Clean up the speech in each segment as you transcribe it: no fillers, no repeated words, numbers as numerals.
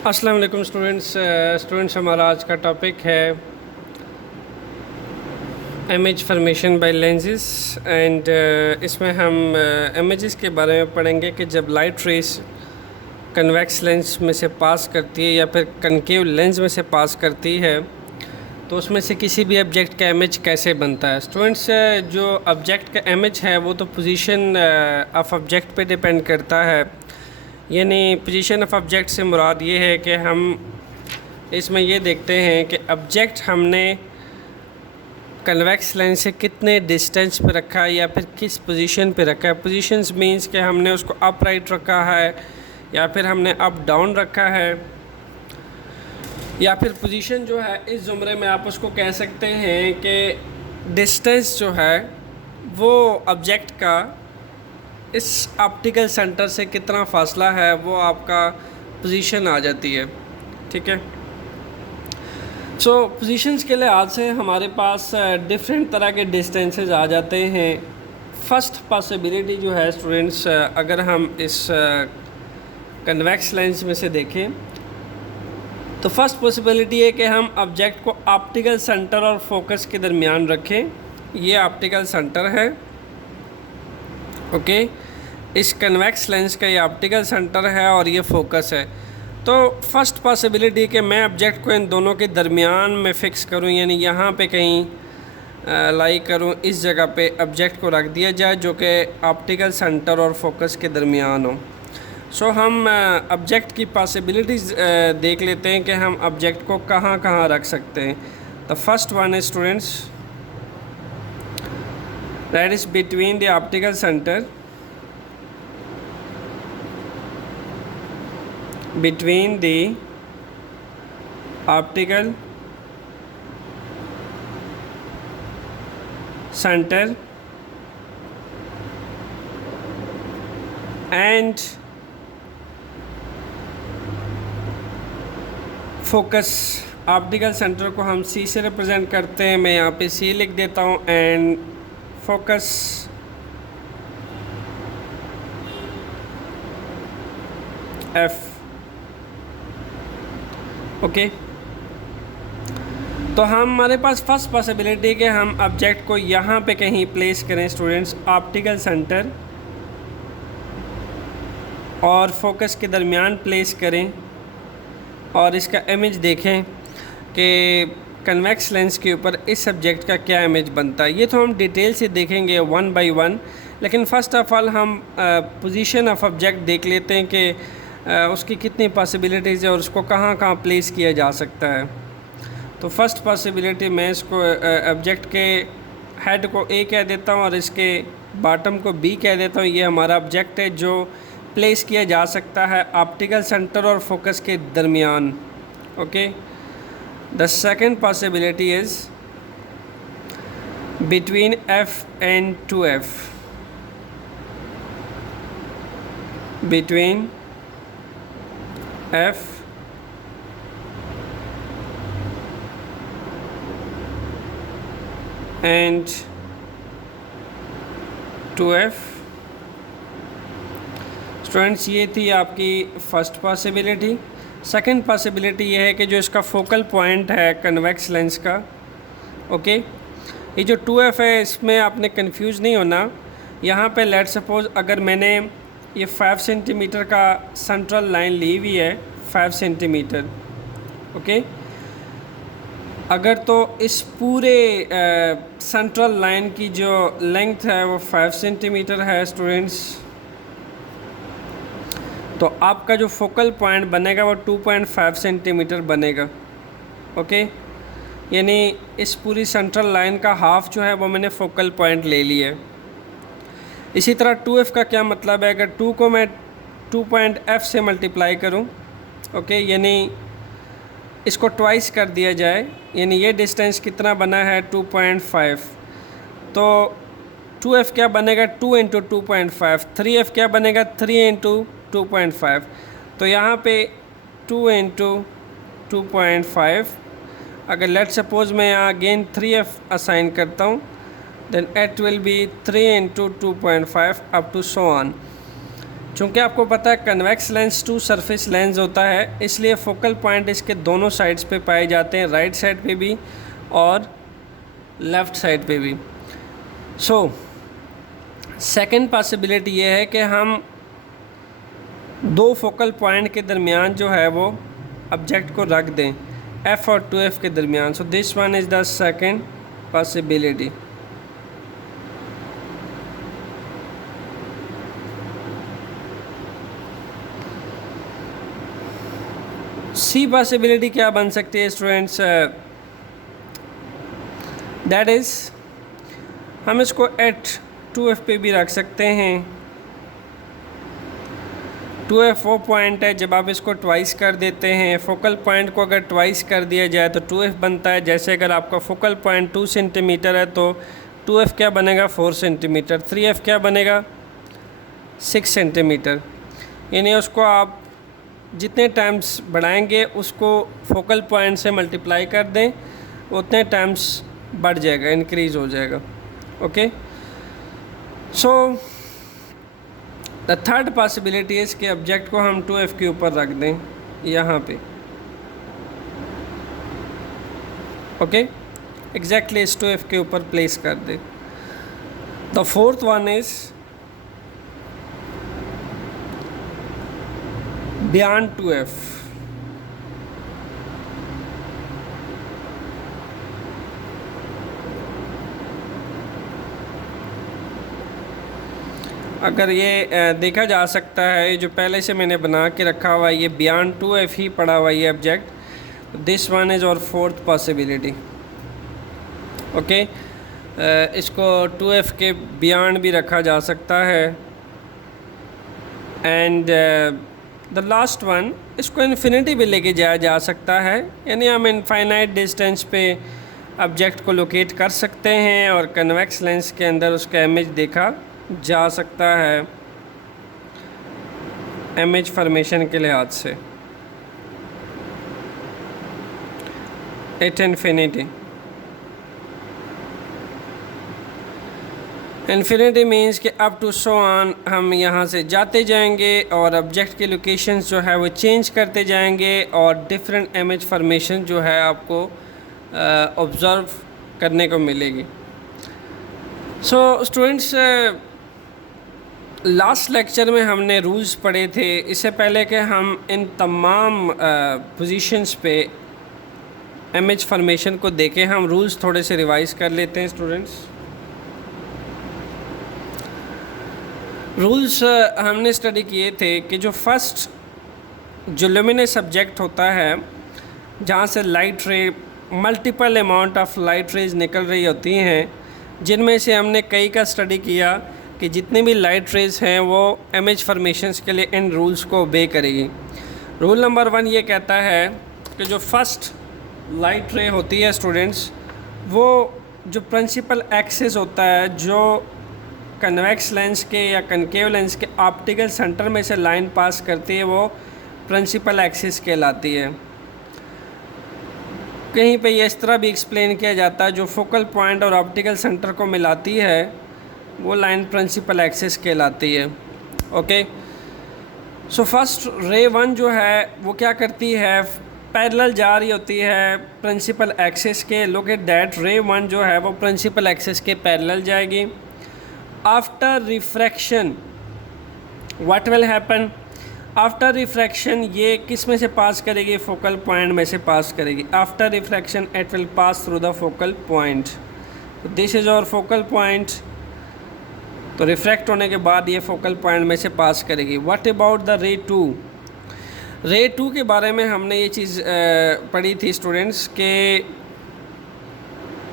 अस्सलाम वालेकुम स्टूडेंट्स हमारा आज का टॉपिक है image formation by lenses and इसमें हम इमेजेस के बारे में पढ़ेंगे कि जब लाइट रेस कन्वेक्स लेंस में से पास करती है या फिर कनकेव लेंस में से पास करती है तो उसमें से किसी भी ऑब्जेक्ट का इमेज कैसे बनता है। स्टूडेंट्स, जो ऑब्जेक्ट का इमेज है वो तो पोजीशन ऑफ ऑब्जेक्ट पे डिपेंड करता है। यानी पोजीशन ऑफ ऑब्जेक्ट से मुराद ये है कि हम इसमें ये देखते हैं कि ऑब्जेक्ट हमने कन्वेक्स लेंस से कितने डिस्टेंस पे रखा है या फिर किस पोजीशन पे रखा है। पोजीशंस मींस कि हमने उसको अप राइट रखा है या फिर हमने अप डाउन रखा है, या फिर पोजीशन जो है इस ज़ुमरे में आप उसको कह सकते हैं कि डिस्टेंस जो है वो ऑब्जेक्ट का इस ऑप्टिकल सेंटर से कितना फ़ासला है वो आपका पोजीशन आ जाती है। ठीक है, सो पोजीशंस के लिहाज से हमारे पास डिफरेंट तरह के डिस्टेंसेस आ जाते हैं। फ़र्स्ट पॉसिबिलिटी जो है स्टूडेंट्स, अगर हम इस कन्वेक्स लेंस में से देखें तो फर्स्ट पॉसिबिलिटी है कि हम ऑब्जेक्ट को ऑप्टिकल सेंटर और फोकस के दरमियान रखें। ये ऑप्टिकल सेंटर है, ओके। इस कन्वेक्स लेंस का ये ऑप्टिकल सेंटर है और ये फोकस है। तो फर्स्ट पॉसिबिलिटी कि मैं ऑब्जेक्ट को इन दोनों के दरमियान में फ़िक्स करूं, यानी यहाँ पे कहीं लाई करूं, इस जगह पे ऑब्जेक्ट को रख दिया जाए जो कि ऑप्टिकल सेंटर और फोकस के दरमियान हो। सो हम ऑब्जेक्ट की पॉसिबिलिटीज़ देख लेते हैं कि हम ऑब्जेक्ट को कहाँ कहाँ रख सकते हैं। The first one is students that is between the optical centre, between the optical center and focus. Optical centre को हम सी से रिप्रेजेंट करते हैं, मैं यहाँ पे सी लिख देता हूँ, एंड फोकस एफ, ओके। तो हमारे पास फर्स्ट पॉसिबिलिटी कि हम ऑब्जेक्ट को यहाँ पे कहीं प्लेस करें स्टूडेंट्स, ऑप्टिकल सेंटर और फोकस के दरमियान प्लेस करें और इसका इमेज देखें कि कन्वेक्स लेंस के ऊपर इस सब्जेक्ट का क्या इमेज बनता है। ये तो हम डिटेल से देखेंगे वन बाय वन, लेकिन फ़र्स्ट ऑफ़ ऑल हम पोजीशन ऑफ ऑब्जेक्ट देख लेते हैं कि उसकी कितनी पॉसिबिलिटीज़ है और उसको कहाँ कहाँ प्लेस किया जा सकता है। तो फर्स्ट पॉसिबिलिटी मैं इसको ऑब्जेक्ट के हेड को ए कह देता हूँ और इसके बॉटम को बी कह देता हूँ। ये हमारा ऑब्जेक्ट है जो प्लेस किया जा सकता है ऑप्टिकल सेंटर और फोकस के दरमियान, okay. The second possibility is between F and 2F, between F and 2F। Students, ये थी आपकी फ़र्स्ट पॉसिबिलिटी। सेकंड पॉसिबिलिटी ये है कि जो इसका फोकल पॉइंट है कन्वेक्स लेंस का, ओके, ये जो 2F है इसमें आपने कंफ्यूज नहीं होना। यहाँ पे लेट सपोज अगर मैंने ये 5 सेंटीमीटर का सेंट्रल लाइन ली हुई है, 5 सेंटीमीटर, ओके। अगर तो इस पूरे सेंट्रल लाइन की जो लेंथ है वो 5 सेंटीमीटर है स्टूडेंट्स, तो आपका जो फोकल पॉइंट बनेगा वो 2.5 सेंटीमीटर बनेगा, ओके। यानी इस पूरी सेंट्रल लाइन का हाफ जो है वो मैंने फोकल पॉइंट ले लिया है। इसी तरह 2F का क्या मतलब है, अगर 2 को मैं 2.F से मल्टीप्लाई करूं, ओके, यानी इसको ट्वाइस कर दिया जाए, यानी ये डिस्टेंस कितना बना है 2.5, तो 2F क्या बनेगा 2 इंटू 2.5, 3F क्या बनेगा 3 इंटू 2.5। तो यहाँ पे 2 इंटू 2.5, अगर लेट सपोज मैं यहाँ अगेन 3F असाइन करता हूँ, then it will be 3 into 2.5 up to so on। चूँकि आपको पता है convex lens two surface lens होता है, इसलिए फोकल पॉइंट इसके दोनों साइड्स पे पाए जाते हैं, राइट साइड पे भी और लेफ़्ट साइड पे भी। सो सेकंड पॉसिबिलिटी ये है कि हम दो फोकल पॉइंट के दरमियान जो है वो ऑब्जेक्ट को रख दें, F और 2F के दरमियान। So this one is the second possibility. C possibility क्या बन सकती है स्टूडेंट्स? दैट इज़ हम इसको एट 2F पे भी रख सकते हैं। 2F वो पॉइंट है जब आप इसको ट्वाइस कर देते हैं, फोकल पॉइंट को अगर ट्वाइस कर दिया जाए तो 2F बनता है। जैसे अगर आपका फोकल पॉइंट 2 सेंटीमीटर है तो 2F क्या बनेगा? 4 सेंटीमीटर। 3F क्या बनेगा? 6 सेंटीमीटर। यानी उसको आप जितने टाइम्स बढ़ाएंगे उसको फोकल पॉइंट से मल्टीप्लाई कर दें, उतने टाइम्स बढ़ जाएगा, इंक्रीज़ हो जाएगा। Okay, so the third possibility है कि ऑब्जेक्ट को हम 2F के ऊपर रख दें यहाँ पे। ओके, एग्जैक्टली इस 2F के ऊपर प्लेस कर दें। The fourth one is beyond 2F। अगर ये देखा जा सकता है, जो पहले से मैंने बना के रखा हुआ है ये बियॉन्ड 2F ही पड़ा हुआ ये ऑब्जेक्ट। दिस वन इज़ और फोर्थ पॉसिबिलिटी। ओके, इसको 2F के बियॉन्ड भी रखा जा सकता है। एंड द लास्ट वन, इसको इन्फिनिटी भी लेके जाया जा सकता है, यानी हम इनफाइनाइट डिस्टेंस पे ऑब्जेक्ट को लोकेट कर सकते हैं और कन्वेक्स लेंस के अंदर उसका इमेज देखा जा सकता है इमेज फॉर्मेशन के लिहाज से एट इन्फिनिटी। इन्फिनिटी मीन्स कि अप टू सो ऑन हम यहाँ से जाते जाएंगे और ऑब्जेक्ट की लोकेशंस जो है वो चेंज करते जाएंगे और डिफरेंट इमेज फॉर्मेशन जो है आपको ऑब्ज़र्व करने को मिलेगी। सो स्टूडेंट्स, लास्ट लेक्चर में हमने रूल्स पढ़े थे। इससे पहले कि हम इन तमाम पोजीशंस पे इमेज फॉर्मेशन को देखें, हम रूल्स थोड़े से रिवाइज़ कर लेते हैं स्टूडेंट्स। रूल्स हमने स्टडी किए थे कि जो फर्स्ट जो लुमिनस सब्जेक्ट होता है, जहाँ से लाइट रे multiple amount of light rays निकल रही होती हैं, जिनमें से हमने कई का स्टडी किया कि जितनी भी लाइट रेज हैं वो इमेज फॉर्मेशंस के लिए इन रूल्स को ओबे करेगी। रूल नंबर 1 ये कहता है कि जो फर्स्ट लाइट रे होती है स्टूडेंट्स, वो जो प्रिंसिपल एक्सिस होता है, जो कन्वेक्स लेंस के या कनकेव लेंस के ऑप्टिकल सेंटर में से लाइन पास करती है, वो प्रिंसिपल एक्सिस कहलाती है। कहीं पे ये इस तरह भी एक्सप्लेन किया जाता है, जो फोकल पॉइंट और ऑप्टिकल सेंटर को मिलाती है वो लाइन प्रिंसिपल एक्सिस कहलाती है। ओके, सो फर्स्ट रे 1 जो है वो क्या करती है, पैरेलल जा रही होती है प्रिंसिपल एक्सिस के। लुक एट दैट, रे 1 जो है वो प्रिंसिपल एक्सिस के पैरेलल जाएगी। After refraction what will happen? After refraction ये किस में से पास करेगी? फोकल पॉइंट में से पास करेगी। After refraction it will pass through the focal point. This is our focal point. तो रिफ्रैक्ट होने के बाद ये फोकल पॉइंट में से पास करेगी। व्हाट अबाउट द रे 2? रे 2 के बारे में हमने ये चीज़ पढ़ी थी स्टूडेंट्स के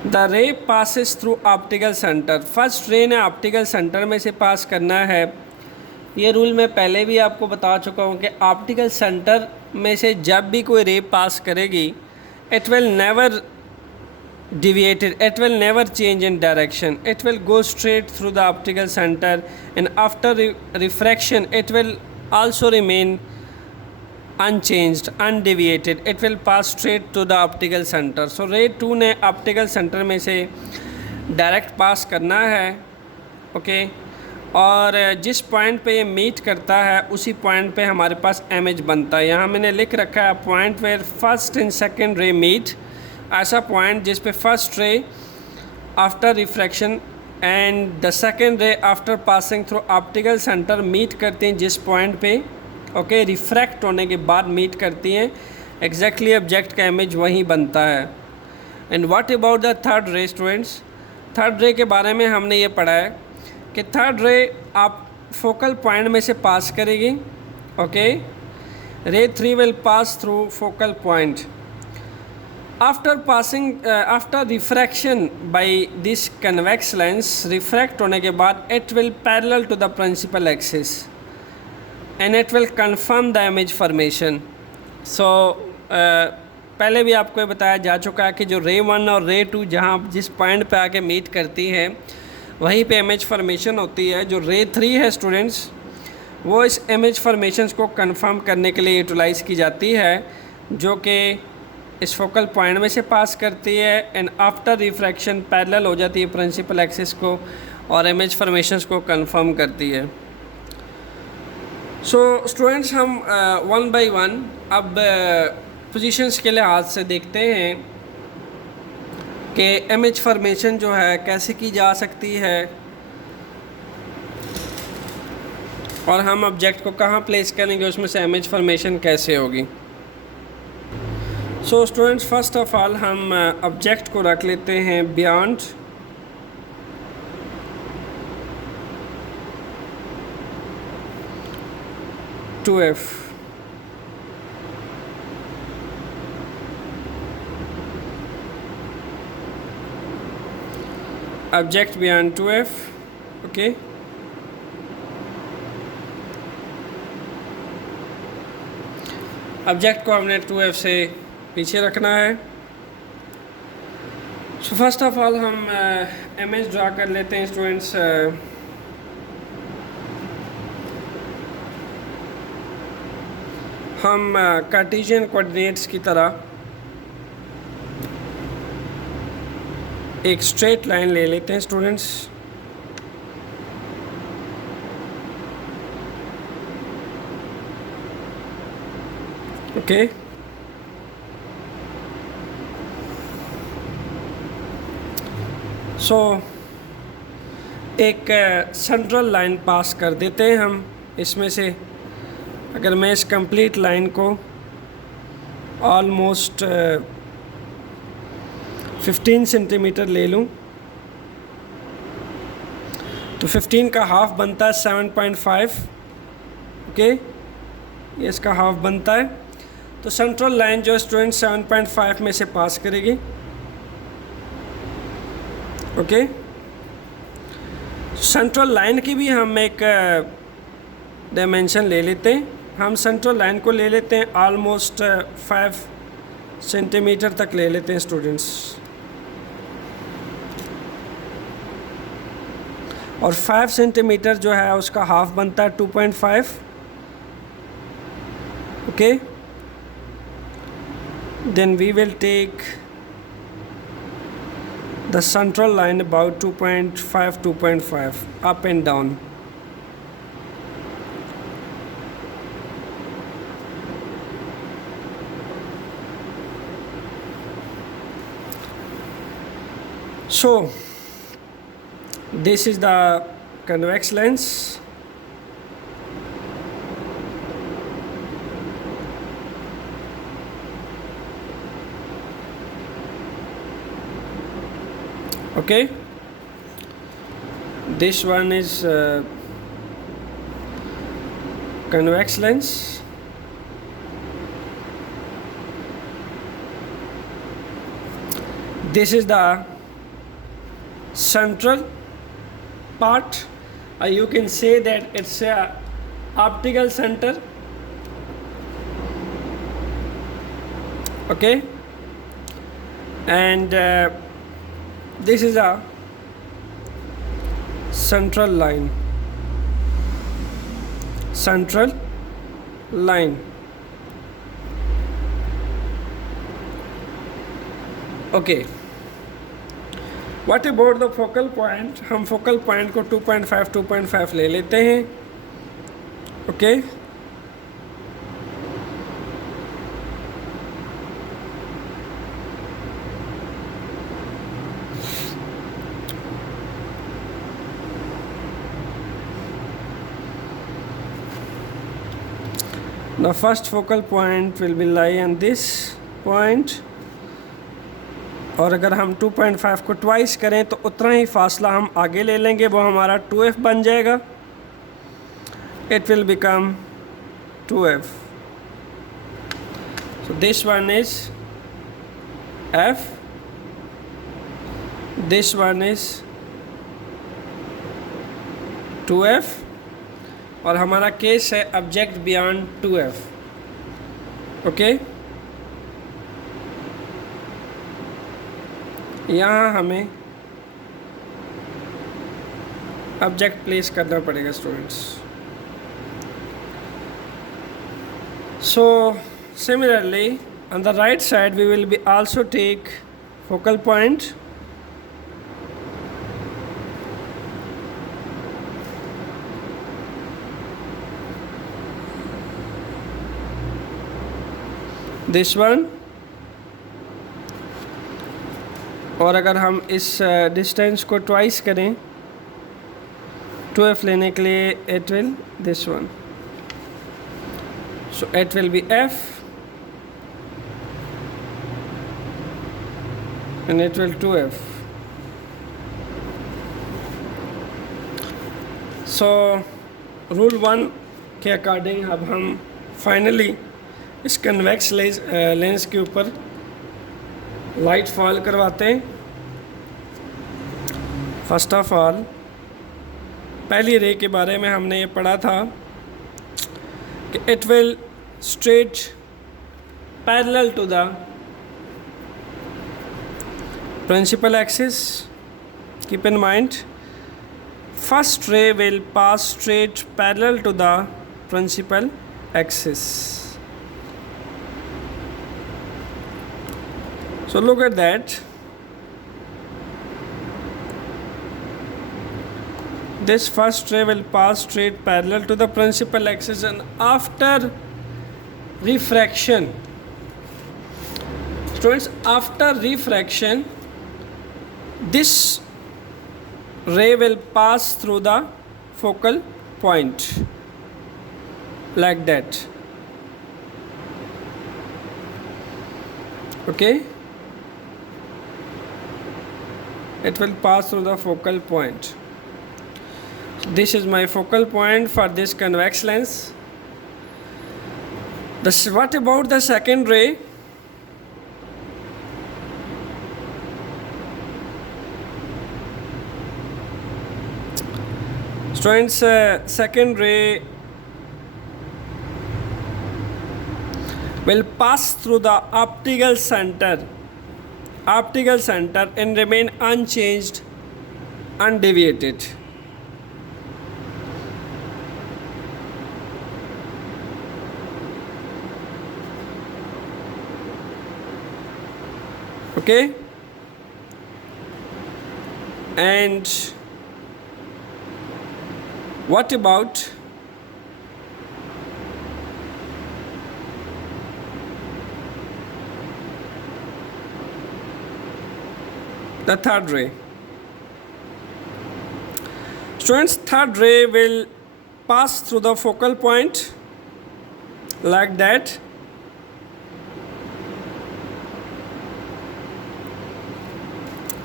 द रे passes through optical centre. First ray ने ऑप्टिकल सेंटर में से पास करना है। ये रूल मैं पहले भी आपको बता चुका हूँ कि ऑप्टिकल सेंटर में से जब भी कोई रे पास करेगी, it will never deviated, it will never change in direction, it will go straight through the optical center, and after refraction it will also remain unchanged, undeviated, it will pass straight to the optical center. So ray 2 ने optical center में से direct pass करना है। Okay, और जिस point पे ये meet करता है उसी पॉइंट पे हमारे पास इमेज बनता है। यहाँ मैंने लिख रखा है point where first and second ray meet, ऐसा पॉइंट जिस पे first ray after refraction and the second ray after passing through optical centre meet करती हैं जिस पॉइंट पे ओके रिफ्रैक्ट होने के बाद मीट करती हैं, एग्जैक्टली ऑब्जेक्ट का इमेज वहीं बनता है। And what about the third रे स्टूडेंट्स? थर्ड रे के बारे में हमने ये पढ़ा है कि थर्ड रे आप फोकल पॉइंट में से पास करेगी। Okay, ray 3 will pass through focal point after passing after refraction by this convex lens, refract होने के बाद it will parallel to the principal axis and it will confirm the image formation. So पहले भी आपको ये बताया जा चुका है कि जो रे 1 और रे 2 जहाँ जिस पॉइंट पे आके मीट करती है वहीं पे इमेज फॉर्मेशन होती है। जो रे 3 है स्टूडेंट्स, वो इस इमेज फॉर्मेशंस को कंफर्म करने के लिए यूटिलाइज़ की जाती है, जो कि इस फोकल पॉइंट में से पास करती है एंड आफ्टर रिफ्रैक्शन पैरेलल हो जाती है प्रिंसिपल एक्सिस को और इमेज फॉर्मेशंस को कंफर्म करती है। सो स्टूडेंट्स, हम वन बाय वन अब पोजीशंस के लिहाज से देखते हैं कि इमेज फॉर्मेशन जो है कैसे की जा सकती है और हम ऑब्जेक्ट को कहाँ प्लेस करेंगे, उसमें से इमेज फॉर्मेशन कैसे होगी। So students, first of all हम ऑब्जेक्ट को रख लेते हैं beyond two F. Object beyond 2f। Okay, object को हमने 2f से पीछे रखना है। सो फर्स्ट ऑफ ऑल हम इमेज ड्रा कर लेते हैं स्टूडेंट्स। हम कार्टेशियन कोऑर्डिनेट्स की तरह एक स्ट्रेट लाइन ले लेते हैं स्टूडेंट्स। ओके, सो एक सेंट्रल लाइन पास कर देते हैं हम इसमें से। अगर मैं इस कंप्लीट लाइन को ऑलमोस्ट 15 सेंटीमीटर ले लूँ तो 15 का हाफ बनता है 7.5। ओके, ये इसका हाफ बनता है। तो सेंट्रल लाइन जो स्टूडेंट 7.5 में से पास करेगी। ओके, सेंट्रल लाइन की भी हम एक डायमेंशन ले लेते हैं। हम सेंट्रल लाइन को ले लेते हैं ऑलमोस्ट 5 सेंटीमीटर तक ले लेते हैं स्टूडेंट्स, और 5 सेंटीमीटर जो है उसका हाफ बनता है 2.5। Okay, then we will take the central line about 2.5 up and down. So this is the convex lens. Okay, this one is convex lens. This is the central part, or you can say that it's a optical center. Okay, and this is a central line. Okay, what about the focal point, हम focal point को 2.5 ले लेते हैं, okay. The first focal point will be lie on this point, और अगर हम 2.5 को twice करें तो उतना ही फासला हम आगे ले लेंगे, वो हमारा 2f बन जाएगा। It will become 2f. So this one is f, this one is 2f, और हमारा केस है ऑब्जेक्ट बियॉन्ड 2f, ओके। यहाँ हमें ऑब्जेक्ट प्लेस करना पड़ेगा students. So similarly on the right side we will be also take focal point, this one, और अगर हम इस डिस्टेंस को ट्वाइस करें 2f लेने के लिए, it will this one, so it will be f and it will 2f. So rule 1 के अकॉर्डिंग अब हम फाइनली इस कन्वेक्स लेंस के ऊपर लाइट फॉल करवाते हैं। फर्स्ट ऑफ ऑल पहली रे के बारे में हमने ये पढ़ा था कि it will straight parallel to the principal axis. Keep in mind, first ray will pass straight parallel to the principal axis. So look at that. This first ray will pass straight parallel to the principal axis, and after refraction, students, after refraction, this ray will pass through the focal point like that, okay. It will pass through the focal point. This is my focal point for this convex lens. What about the second ray? Students, second ray will pass through the optical center and remain unchanged, undeviated. Okay, and what about the third ray? Students, third ray will pass through the focal point like that,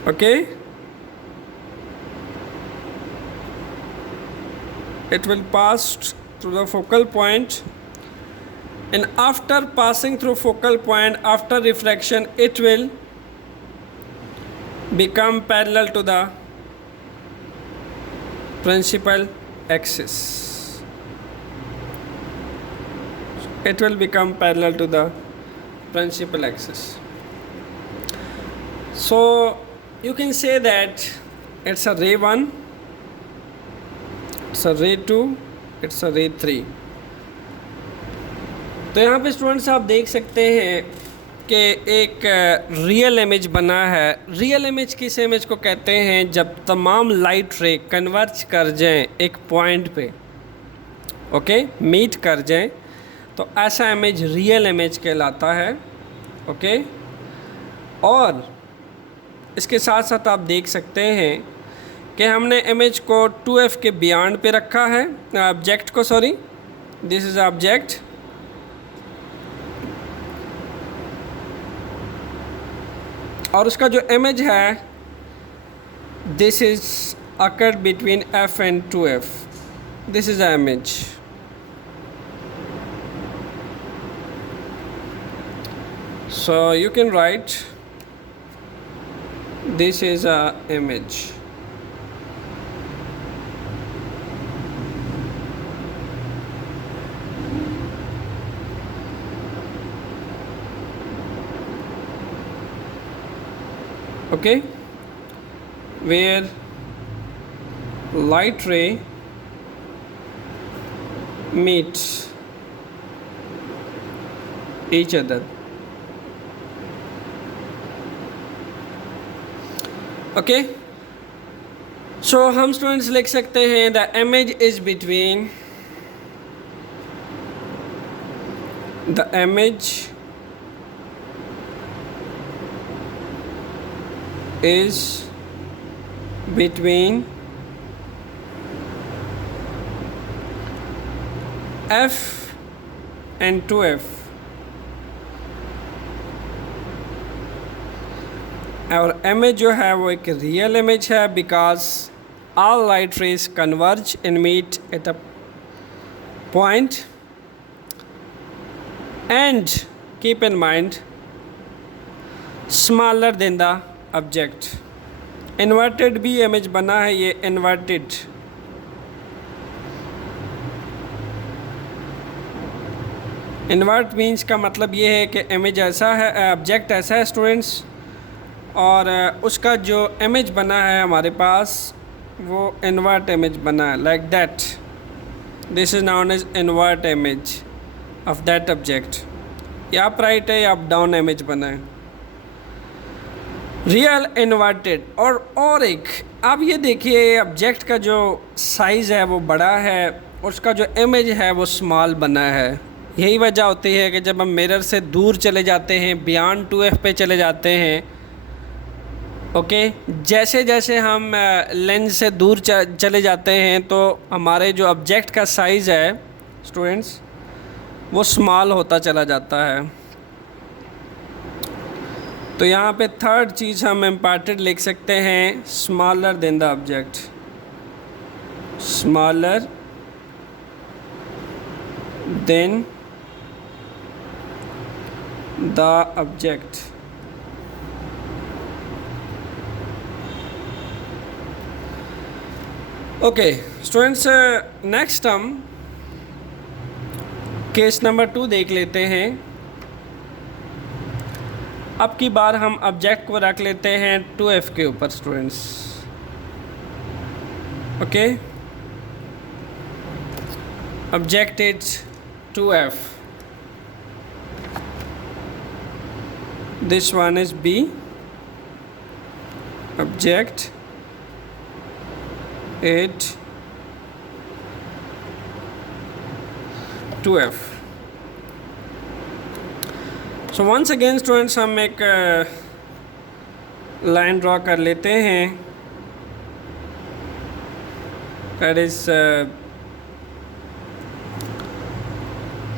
okay. It will pass through the focal point, and after passing through focal point, after refraction, it will become parallel to the principal axis. It will become parallel to the principal axis. So you can say that it's a ray 1, it's a ray 2, it's a ray 3. तो यहाँ पे students आप देख सकते हैं के एक real image बना है। रियल इमेज किस इमेज को कहते हैं? जब तमाम लाइट रे कन्वर्ज कर जाएं एक पॉइंट पे, ओके, मीट कर जाएं, तो ऐसा इमेज रियल इमेज कहलाता है। ओके, और इसके साथ साथ आप देख सकते हैं कि हमने इमेज को 2f के बियॉन्ड पे रखा है, ऑब्जेक्ट को, सॉरी, दिस इज़ ऑब्जेक्ट, और उसका जो इमेज है this is occurred between f and 2f, this is a image. So you can write this is a image. Okay, where light ray meets each other. Okay, so हम students लिख सकते हैं the image is between, the image is between f and 2f, और इमेज जो है वो एक रियल इमेज है because all light rays converge and meet at a point, and keep in mind smaller than the object. Inverted भी image बना है, ये इन्वर्टेड, इन्वर्ट मीन्स का मतलब ये है कि इमेज ऐसा है, ऑब्जेक्ट ऐसा है स्टूडेंट्स, और उसका जो इमेज बना है हमारे पास वो इन्वर्ट इमेज बना है, like that, this is non as invert image of that object. या अप राइट है या अप डाउन इमेज बना है, रियल इन्वर्टेड। और एक आप ये देखिए ऑब्जेक्ट का जो साइज़ है वो बड़ा है, उसका जो इमेज है वो स्मॉल बना है। यही वजह होती है कि जब हम मिरर से दूर चले जाते हैं, बियॉन्ड 2f पे चले जाते हैं, ओके, जैसे जैसे हम लेंस से दूर चले जाते हैं तो हमारे जो ऑब्जेक्ट का साइज़ है स्टूडेंट्स वो स्मॉल होता चला जाता है। तो यहाँ पे थर्ड चीज़ हम इम्पॉर्टेंट लिख सकते हैं, smaller than the object, smaller than the object. Okay students, next हम केस नंबर 2 देख लेते हैं। अब की बार हम ऑब्जेक्ट को रख लेते हैं 2f के ऊपर students. Okay, object is 2f, this one is B, object it 2f। so once again students हम एक लाइन ड्रॉ कर लेते हैं, that is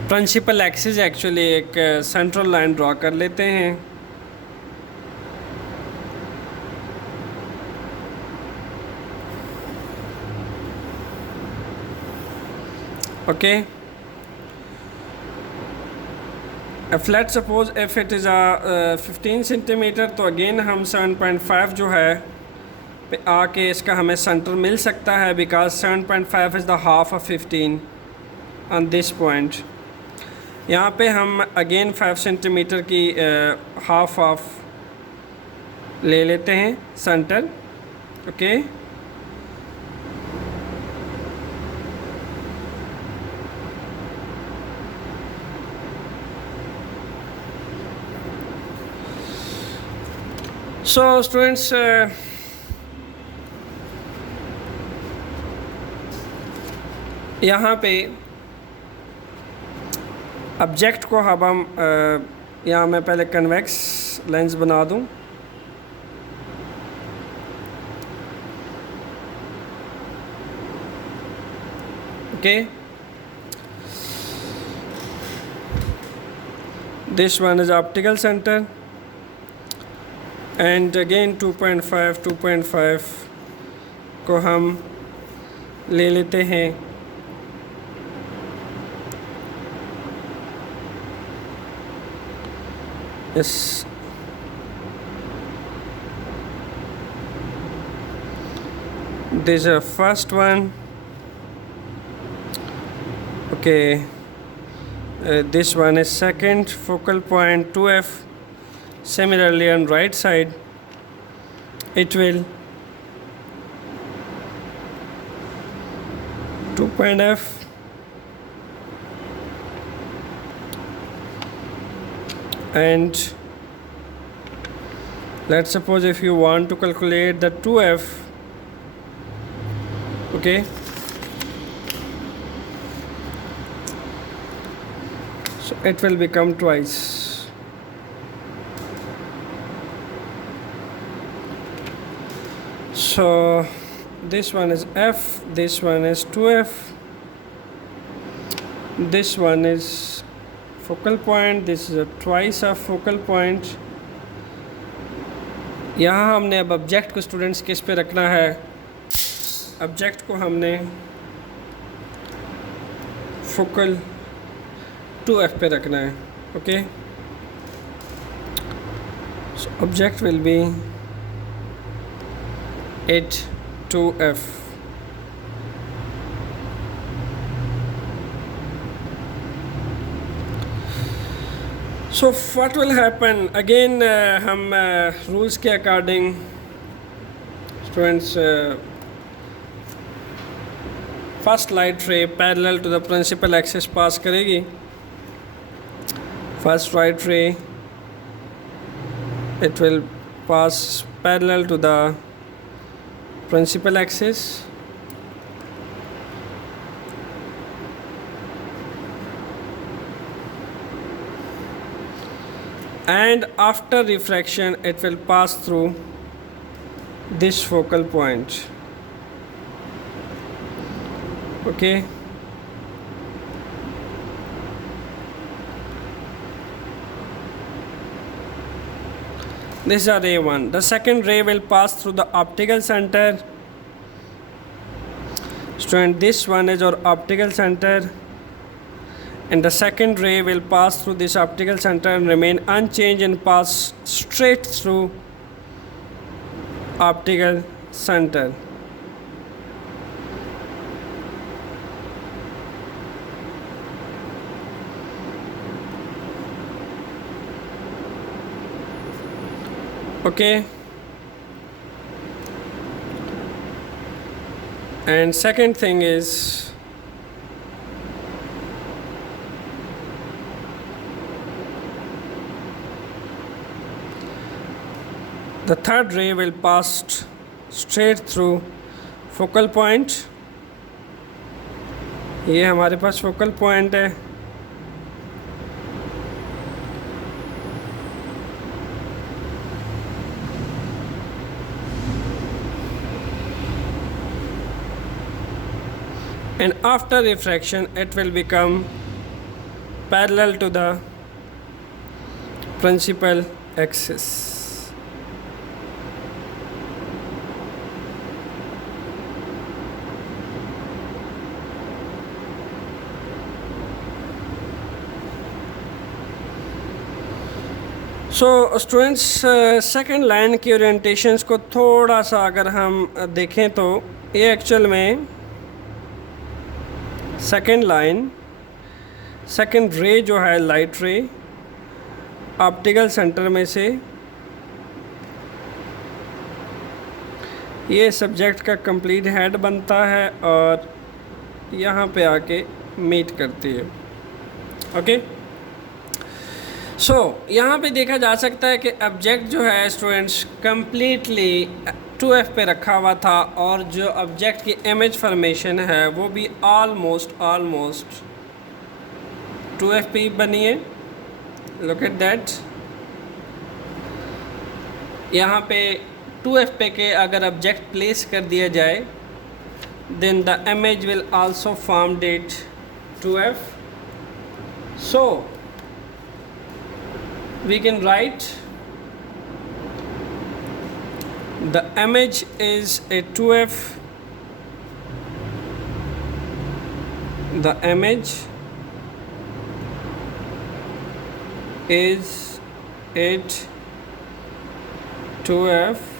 principal axis, actually एक सेंट्रल लाइन ड्रॉ कर लेते हैं। Okay, if let's suppose if it is a 15 centimetre, तो अगेन हम 7.5 जो है पे आके इसका हमें सेंटर मिल सकता है, because 7.5 is the half of 15 on this point. यहाँ पे हम अगेन 5 सेंटीमीटर की हाफ ऑफ ले लेते हैं सेंटर। ओके, सो स्टूडेंट्स, यहाँ पे ऑब्जेक्ट को अब हम यहाँ मैं पहले कन्वेक्स लेंस बना दूँ। Okay, this one is optical center and again 2.5 को हम ले लेते हैं। Yes. This is a first one. Okay. This one is second focal point 2f. Similarly on right side it will 2.f. And let's suppose if you want to calculate the 2f, okay, so it will become twice. So this one is f, this one is 2f, this one is focal point, this is a twice of focal point. यहाँ हमने अब object को students किस पे रखना है? Object को हमने फोकल 2f पे रखना है। Okay, so object will be at 2f. So what will happen again? हम rules के according students first light ray parallel to the principal axis pass करेगी. First light ray it will pass parallel to the principal axis. And after refraction it will pass through this focal point. Okay, this is a ray 1. The second ray will pass through the optical center. Student, this one is our optical center, and the second ray will pass through this optical center and remain unchanged and pass straight through optical center. Okay, and second thing is the third ray will pass straight through focal point. ये हमारे पास focal point है. And after refraction it will become parallel to the principal axis. So students, second line की orientations को थोड़ा सा अगर हम देखें तो ये एक्चुअल में सेकेंड लाइन, सेकेंड रे जो है लाइट रे ऑप्टिकल सेंटर में से ये सब्जेक्ट का कंप्लीट हेड बनता है और यहाँ पे आके मीट करती है. ओके, यहाँ पे देखा जा सकता है कि ऑब्जेक्ट जो है स्टूडेंट्स कम्प्लीटली 2F पे रखा हुआ था और जो ऑब्जेक्ट की इमेज फॉर्मेशन है वो भी ऑलमोस्ट 2F पे ही बनी है। लुक एट दैट, यहाँ पे 2F पे के अगर ऑब्जेक्ट प्लेस कर दिया जाए then the image will also formed it 2F. So we can write the image is a 2F. The image is it 2F.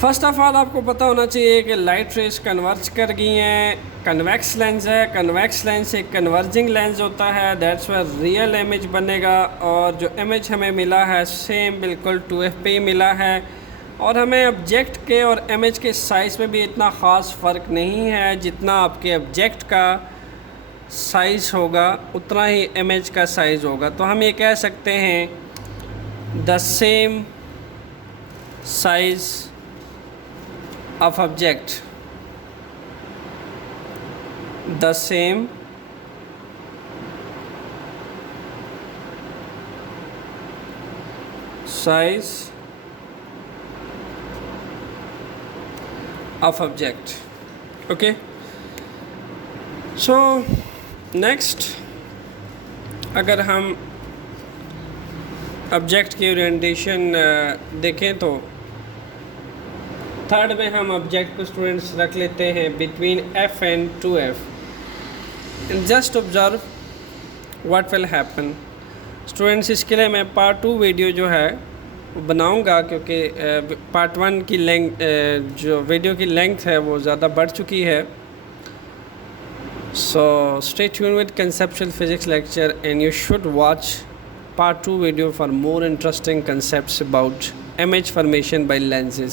First of all आपको पता होना चाहिए कि लाइट रेस कन्वर्ज कर गई हैं। कन्वेक्स लेंस है, कन्वेक्स लेंस एक कन्वर्जिंग लेंस होता है, दैट्स वाई रियल इमेज बनेगा। और जो इमेज हमें मिला है सेम बिल्कुल 2F पे ही मिला है। और हमें ऑब्जेक्ट के और इमेज के साइज़ में भी इतना ख़ास फ़र्क नहीं है, जितना आपके ऑब्जेक्ट का साइज़ होगा उतना ही इमेज का साइज़ होगा। तो हम ये कह सकते हैं the same size of object, the same size of object. Okay, so next अगर हम ऑब्जेक्ट की ओरिएंटेशन देखें तो थर्ड में हम ऑब्जेक्ट को स्टूडेंट्स रख लेते हैं between F and 2F। Just observe what will happen students. इसके लिए मैं पार्ट 2 वीडियो जो है बनाऊंगा, क्योंकि पार्ट 1 की लेंथ जो वीडियो की लेंथ है वो ज़्यादा बढ़ चुकी है। So stay tune with conceptual physics lecture and you should watch part 2 video for more interesting concepts about image formation by lenses.